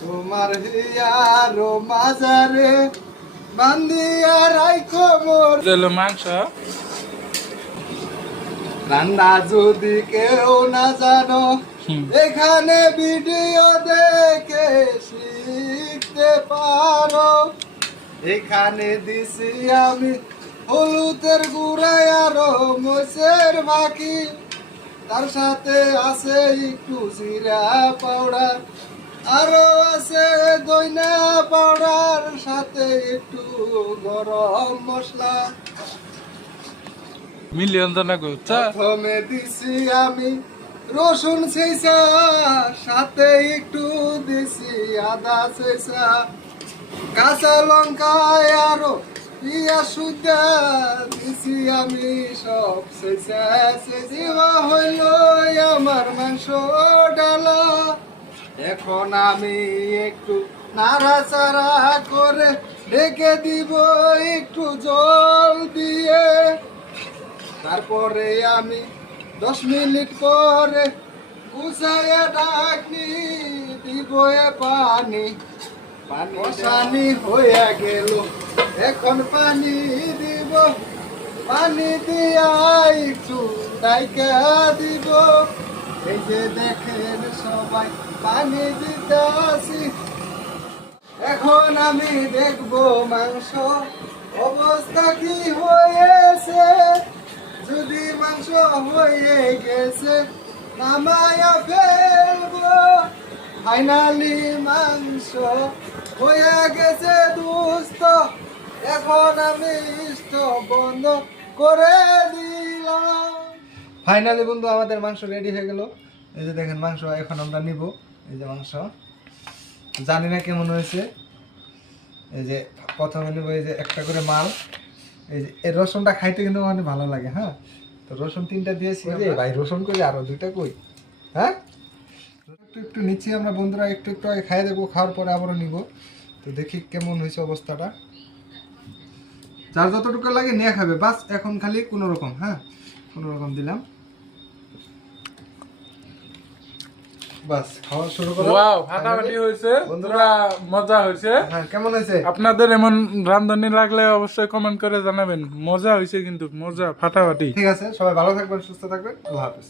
তোমার হিয়ারো মাজারে বান্দিয়া রাইখো মোর মাংস রান্না যদি কেউ না জানো এখানে ভিডিও দেখে শিখতে পারো। এখানে দিছি আমি হলুদের গুঁড়ায় আরো মরিচের বাকি, তার সাথে আছে একটু জিরা পাউডার, আরো আছে দইনা পাউডার, সাথে একটু গরম মশলা। মিলিয়ন জন প্রথমে দিছি আমি রসুন ছেঁচা, সাথে একটু দিছি আদা ছেঁচা, কাঁচা লঙ্কা আরো পিঁয়াজ সুদ্ধা দিছি আমি সব ছেঁচা ছেঁচিবা হইল আমার মাংস ডালা। এখন আমি একটু নাড়াচাড়া করে ঢেকে দিব একটু জল দিয়ে, তারপরে আমি 10 মিনিট পরে গুছাইয়া ঢাকনি দিব পানি। পানি হয়ে গেল, এখন পানি দিব, পানি দিয়া একটু ডাইকা দিব। এই যে দেখেন সবাই পানি দিতেছি, এখন আমি দেখবো মাংস অবস্থা কি হয়েছে। যদি মাংস হয়ে গেছে নামায়া ফেলবো। ফাইনালি মাংস হয়ে গেছে দোস্ত, এখন আমি স্টোভ বন্ধ করে দিলাম। ফাইনালি বন্ধু আমাদের মাংস রেডি হয়ে গেল। এই যে দেখেন মাংস এখন আমরা নিব। এই যে মাংস, জানি না কেমন হয়েছে। এই যে প্রথমে নেব এই যে একটা করে মাল। এই যে এই রসুনটা খাইতে কিন্তু মানে ভালো লাগে। হ্যাঁ, তো রসুন 3টা দিয়েছি ভাই। রসুন করে আরো 2টা কই। হ্যাঁ, একটু একটু নিচ্ছি আমরা বন্ধুরা, একটু একটু আগে খাই দেবো, খাওয়ার পরে আবারও নিব। তো দেখি কেমন হয়েছে অবস্থাটা। যার যতটুকু লাগে নিয়ে খাবে বাস। এখন খালি কোনো রকম, হ্যাঁ কোনো রকম দিলাম বাস, খাওয়া শুরু করো। ওয়াও, ফাটাফাটি হয়েছে বন্ধুরা, মজা হয়েছে। হ্যাঁ, কেমন হয়েছে? আপনাদের এমন রান্ধনি লাগলে অবশ্যই কমেন্ট করে জানাবেন। মজা হয়েছে কিন্তু, মজা ফাটাফাটি। ঠিক আছে, সবাই ভালো থাকবেন, সুস্থ থাকবেন, আল্লাহ হাফেজ।